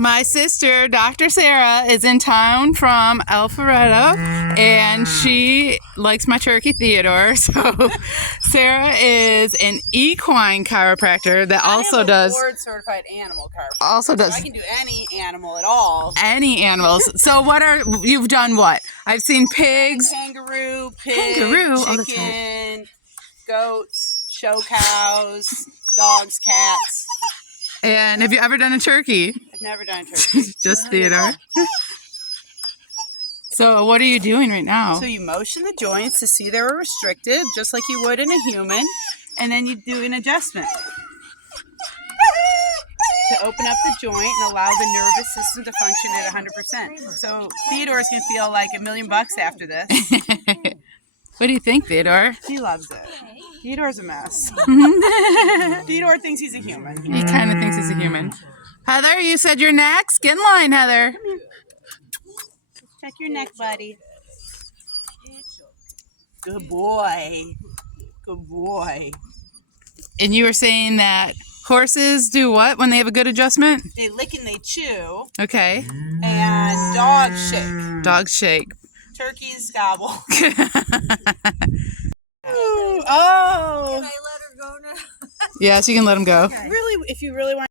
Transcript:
My sister, Dr. Sarah, is in town from Alpharetta, and she likes my turkey, Theodore. So Sarah is an equine chiropractor that also does board-certified animal chiropractor. Also does. So I can do any animal at all. Any animals. So you've done what? I've seen pigs. Kangaroo, pig, chicken, goats, show cows, dogs, cats. And have you ever done a turkey? I've never done a turkey. Just Theodore. So what are you doing right now? So you motion the joints to see they're restricted, just like you would in a human, and then you do an adjustment to open up the joint and allow the nervous system to function at 100%. So Theodore's going to feel like $1 million after this. What do you think, Theodore? He loves it. Theodore's a mess. Theodore thinks he's a human. He kind of thinks he's a human. Heather, you said your next. Get in line, Heather. Come here. Check your neck, buddy. Good boy. Good boy. And you were saying that horses do what when they have a good adjustment? They lick and they chew. Okay. And dogs shake. Dogs shake. Turkeys gobble. Oh! Can I let her go now? Yes, you can let them go. Really, if you really want